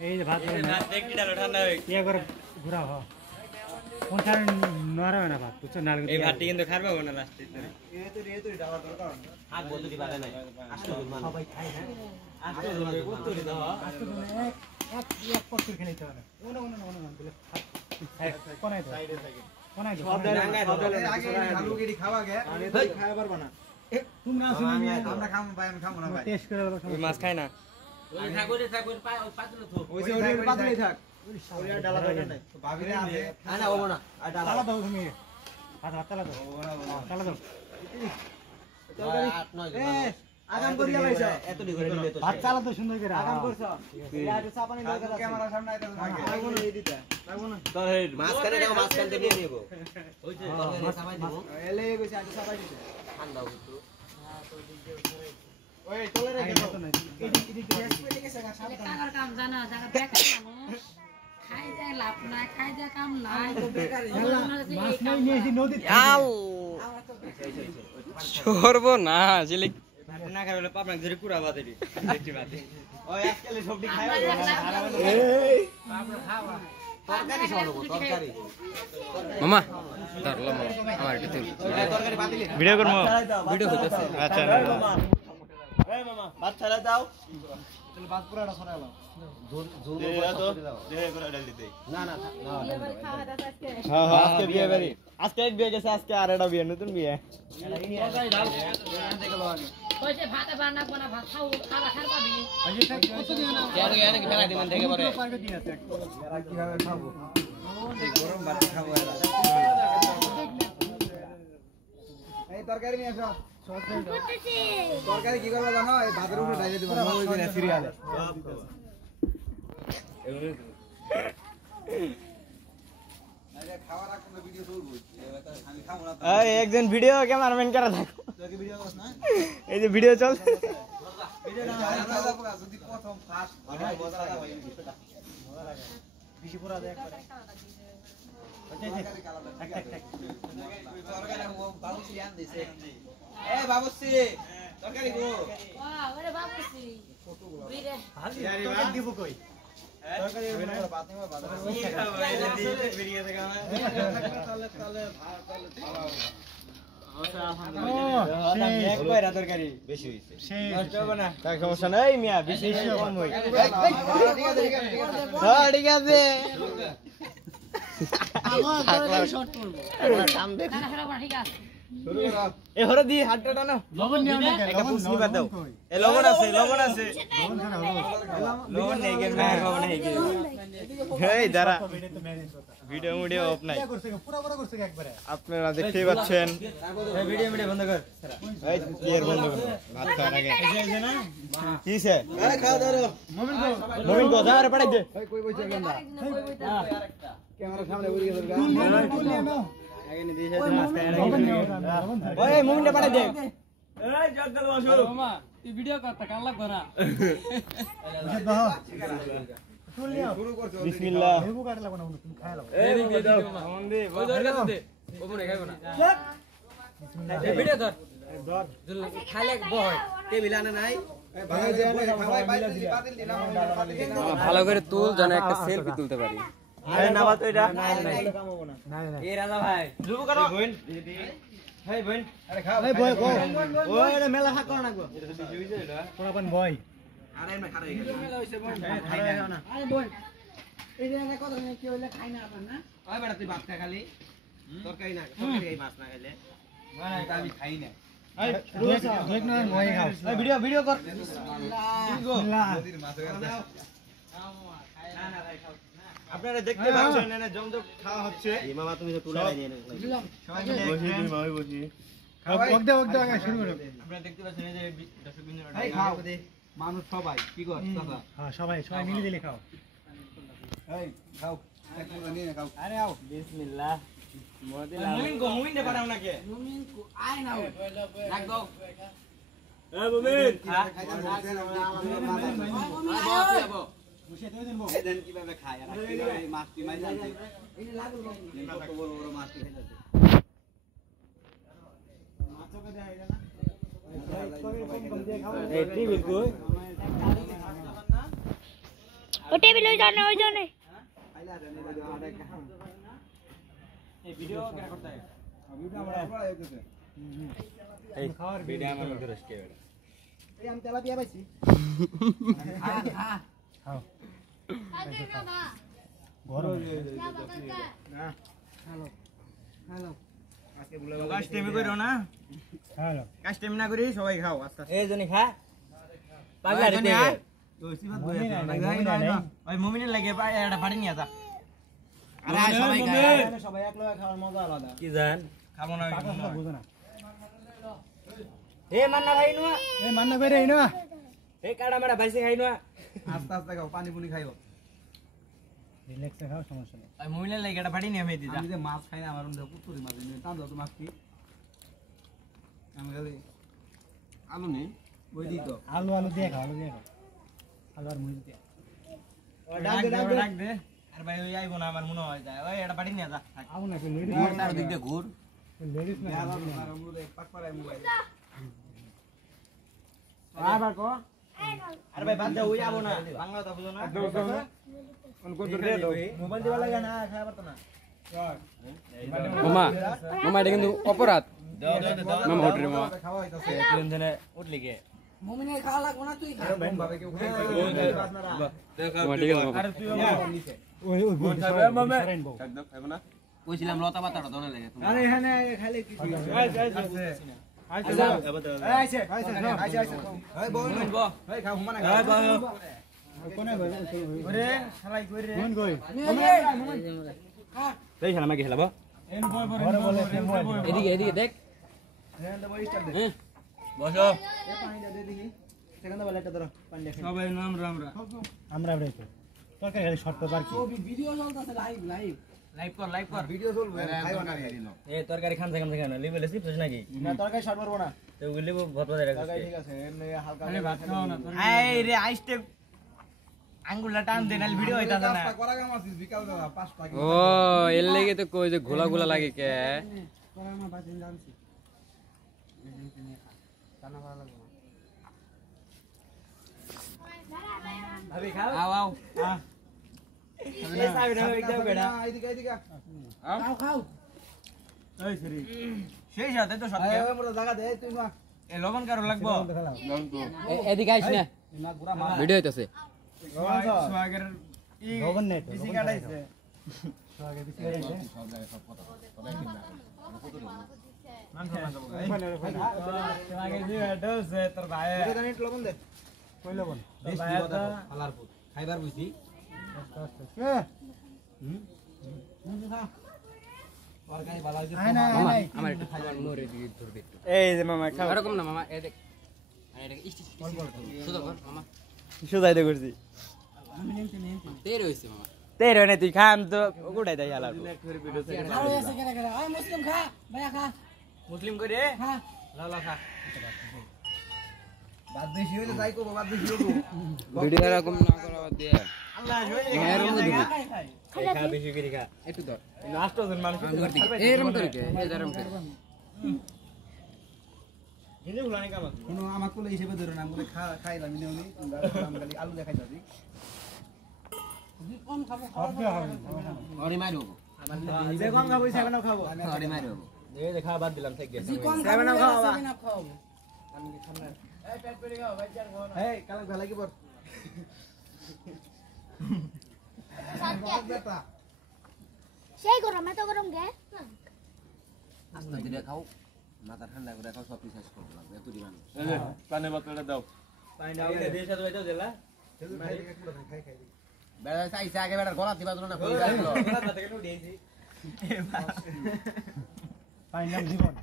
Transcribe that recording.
এই যে ভাত দেখি ডালো ঠান্ডা হই ইয়া করে ঘুরা হ কোন ছাড় নরম না ভাত বুঝছো নাল এই ভাতটি কিন্তু খাবে না লাস্টে তো ডালা দরকার হাত বদলি বাড়ে নাই আসলে সবাই খায় হ্যাঁ আসলে কত দাও আজকে এক এক পট্টি খেলে দিতে হবে ওনা বলে কোনায় তো সাইডে থাকে কোনায় তো সব ডালে আগে আলু গিরি খাওয়া গে ভাই খাওয়া পারবা না তোমরা আসলে আমরা খাবো ভাই আমি খাবো না ভাই টেস্ট করে বলো ওই মাছ খায় না ওই পাতলে থাক ওই ডালা দরকার নাই ভাবিরে আছে না ওবো না আর ডালা তালা দাও তুমি হাত তালা দাও তালা দাও তরকারি 8 9 আগাম করিয়া লাইছা এত দি করে দিলে তো ভাত চালা তো সুন্দর করে আগাম করছ ইয়া একটু চাপানি দরকার আছে ক্যামেরা সামনে আইতা থাকে লাগবো না এই দিতা লাগবো না তো মাছ কানে দাও মাছ কানতে নিয়ে নিব হইছে তরকারি চাপাই দিব এলে কইছে আজ চাপাই দিতে ঠান্ডা হতো ওই তোলে রেখে দাও এদিকে টাকার কাম জানা জায়গা বেকার মানুষ খাই যায় লাভ নাই খাই যায় কাম নাই মাছ নাই নিয়েছি নদী সরবো না জিলি না খাই বলে পাপনা ধরে পুরা বাদে দেখতে বাদে ওই আজকাল সবজি খায় এই পাপনা খাওয়া তরকারি সরবো তরকারি মামা ধরলো আমার একটু তরকারি বাতিল ভিডিও করব ভিডিও হইতাছে আচ্ছা এই মামা ভাত ছাড়া দাও তাহলে ভাত পুরাটা ছড়ালো ঝোল দে করে ডাল দিতে না না হ্যাঁ আজকে বিয়ে বাড়ি আজকে এক বিয়ে গেছে আজকে আর একটা বিয়ে নতুন বিয়ে কইছে ভাত বানা কোনা ভাত খাও খাবার খার পাবি কত দিন না কেন কেন কি ফেলা দিবেন দেখে পরে পারবে দিয়ে আছে এরা কিভাবে খাবো এই গরম ভাত খাবো এরা এই তরকারি নিয়ে আসো তরকারি কি করবে জানো এই ভাতের উপরে ঢাইলে দিবা ওই দিন সিরিয়ালে আরে খাওয়ার আগে কোনো ভিডিও করব আমি খাবো না এই একজন ভিডিও ক্যামেরাম্যান করে থাকো তোকে ভিডিও করছ না এই যে ভিডিও চলছে ভিডিও না যদি প্রথম ফার্স্ট ভিডিও মজা লাগে ভাই মজা লাগে বেশি পুরা দেখ করে বাবুসি তরকারি গো ওরে বাবুসি বিরে তরকারি দিব কই তরকারি ভাত নিবা ভাত ভিডিও দেখা তাহলে তাহলে ভাত তাহলে খাওয়া এক কয়রা তরকারি বেশি হইছে নষ্ট হবে না তাই সমস্যা নাই মিয়া বেশি কম হই ঠিক আছে হ্যাঁ ঠিক আছে আমার শর্ট করব টাকা ফেরা ঠিক আছে শুরু করো এ হরে দি হাতটা টানো লবণ নিও না একটা পুষ নিবা দাও এ লবণ আছে লবণ নেই কে না লবণ নেই কে এই দাঁড়া ভিডিও অফ নাই পুরো করছে একবারে আপনারা দেখতেই পাচ্ছেন এই ভিডিও বন্ধ কর এই ইয়ার বন্ধ করো ভাত খাওয়ার আগে কিছে আরে খাওয়া দাও মমিন কথা আরে পড়াই দে কই কই বইছে গেন্দা ক্যামেরা সামনে ঘুরে গেল আগে নি দিছে ওই মমিনটা পড়াই দে এই জগদল বসো মামা এই ভিডিও করতে কান লাগবে না শুরু করছো বিসমিল্লাহ লেবু কাট লাগো না তুমি খাই লাও এই দিক দিয়ে দিও মামা ওই ধর কাছে দে ওপরে খাইবো না এই ভিডিও ধর ধর খাইলে বয় টেবিল আনে নাই ভালো যে খাওয়াই বাইরে দিলি বাতিল দিলাম ভালো করে তুল যেন একটা সেলফি তুলতে পারি আরে না বাত এটা না এই রাজা ভাই জুবু করো বোন হেই বোন আরে খাও এই বয় বয় ওই এটা মেলা হাক করো না গো তোরা পান বয় আরে এমন খারাপ হয়ে গেল খাই না আরে বোন এই যে কথা কি হইলে খাই না আপন না ওই বেটা তুই ভাত খা খালি তরকারি না তরকারি এই মাছ না খেলে না এটা আমি খাই না এই দেখ না মই খাও এই ভিডিও কর বিসমিল্লাহ নদীর মাছ হয়ে গেল আপনারা দেখতে পাচ্ছেন এখানে জমজম খাওয়া হচ্ছে এই মামা তুমি তো তুলে নিয়ে নে সবাই মিলে বসি তুমি মামি বসি ওক দে আগে শুরু করো আপনারা দেখতে পাচ্ছেন এই যে দর্শক বিন্দুরা এই খাও মানুষ সবাই কি কর দাদা হ্যাঁ সবাই মিলে দিলে খাও এই খাও এক মুঠো নিয়ে খাও আরে আও বিসমিল্লাহ মুমিন দে পাঠাও নাকি মুমিন কো আয় না রাখ দাও এ মুমিন বসে তুই দেন দেন কিভাবে খায় আর কিভাবে মাছ কি মাছ জানতে এই লাগু কত বড় বড় মাছ খেয়ে যাচ্ছে মাছকে দেয় না এই টিভি কই ও টেবিল ওই জানে এই ভিডিও কেন করতে হয় এই ভিডিও আমার মধ্যে রসকে বেড়া এই আমি তেলা দিয়া পাইছি খাও গরম না হ্যালো আজকে বলে কাস্টমি করো না হ্যালো কাস্টমি না করি সবাই খাও আস্তে আস্তে এই জনি খা পাগলা রে তো সিবাত বই ওই মুমিনের লাগে এটা পাড়ি নিয়ে যা আরে সবাই খায় সবাই এক লগে খাওয়ার মজা আলাদা কি জান খাবো না কথা বুঝো না এ মান্না ভাই নুয়া এই মান্না কইরে আইনো এ কাড়া মারা ভাইসে খাই নুয়া আস্তে আস্তে খাও পানি পুনি খাইও রিল্যাক্সে খাও সমস্যা নেই ওই মুমিনের লাগে এটা পাড়ি নিয়ে আমি দিই আমি যে মাছ খাই না আমার মধ্যে পুতুরি মাছ নিয়ে টান দাও তো মাছ কি আমি খালি আলু নেই ওই দিই তো আলু দিয়ে খাও আলু আর মুড়ি দিয়ে ডাক দে আর ভাই ওই আইবো না আমার মনে হয় যায় ওই এটা পাড়ি নিয়ে যা আলু না কি লেডিস তার দিক দিয়ে ঘুর লেডিস না আর মুড়ে পাক পাড়ায় মোবাইল আবার কো আর ভাই বাদ দে ওই আবো না বাংলা তো বুঝো না মোবাইল দিবা লাগে না খাবার তো না মামা এটা কিন্তু অপরাধ দাও মামা হোটেলে মামা খাওয়া হইতাছে তিন জনে উঠলি কে মুমিনের খাওয়া লাগবে না তুই খা ভাবে কেউ খাই মামা ঠিক আছে আর তুই ওই বোন খাবে মামা একদম খাইবো না কইছিলাম লতা পাতাটা দনে লাগে আরে এখানে খালি কি আইছে এই বোন এই খাও হুমানা কোনে ভাই ওরে শালাই কই রে বোন কই এই শালা মাকে খেলাবো ঘরে বলে এদিকে দেখ এখানে বই স্টার্ট দে বসো এই পানিটা দে দেখি সেখানে বলে একটা ধরো পানি দেখি সবাই নাম রাম আমরা তো তোকে খালি শর্ট পেপার কি লাইভ কর ভিডিও চলবে খাইবো না দিন এ তরকারি খামছে কেন লিবেলে সিপস নাকি না তরকারি শর্ট পারবো না তো লিবো ভত বাজারে তরকারি ঠিক আছে এমনি হালকা আরে ভাত খাও না এই রে আইস্টে আঙ্গুলটা টান দে নাল ভিডিও হইতাছে না করা গাম আছিস বিকাল বেলা 5 টাকা ও এর লাগি তো কই যে ঘোলা লাগে কে আমার বাজিন জানছি ভাবি খাও আও এই সাইড রে একদম বেড়া এইদিকে খাও এই সরি সেই সাথে তো সব এই মোরা জায়গা দে তুই না এ লবণ কারো লাগবো এদিকে আইস না না গুড়া মা ভিডিও হইতাছে সোয়াগের ই লবণ নেই তো, বিসি লবণ কাটাইছে আগে বিসি গাইছে সব জায়গায় সব কথা সবাই কিনা মাংস না দেবো সোয়াগের জি হটছে তোর ভাই এটা জানি লবণ দে কই লবণ তোর ভাই তো হালার পুত খাইবার বুঝি এ আর গাই ভালো হইছে আয় না আমার একটু খাবার মোরে দিকে ধরবে একটু এই যে মামা খাও এরকম না মামা এ দেখ এটা ইস্টি শুধু কর মামা সুজাইতে করছি তেরে হইছে মামা তের হয় না তুই খাম তো গুড়াই দেয় হালার আরে এসে কেন করে আয় মুসলিম খা ভাইয়া খা মুসলিম করে খা লালা খা বাদ বেশি হইলে যাই কো বাদ বেশি হইবো ভিডিও এরকম না করা দিয়ে আল্লাহ জয় এরকম দিবি খা বেশি করে খা একটু ধর নাস্তা দেন মানুষ এরকম করে কে এই ধরম করে হিন্দু ভুলানি কাম কোনো আমার কোলে হিসেবে ধরে না আমগুলো খাইলাম ইনি উনি আমরা খালি আলু দেখাই যাবি কম খাবো খাওয়া অরি মারো যে কম খাবো সেভেন আপ খাবো অরি মারো এই দেখা বাদ দিলাম ঠিক গেছে সেভেন আপ খাওয়া এই কাল ভালো কি বল বেটা সেই গরম এত গরম গে আস্তে ধীরে খাও মাথা ঠান্ডা করে খাও সব শেষ করব লাগবে এত দিবান পানি বোতলটা দাও পানি দাও দেশা তো এটা দিলা খাই খাই বেড়া চাইছে আগে বেড়া গলা দিবা না কই যাইলো পাইলাম জীবন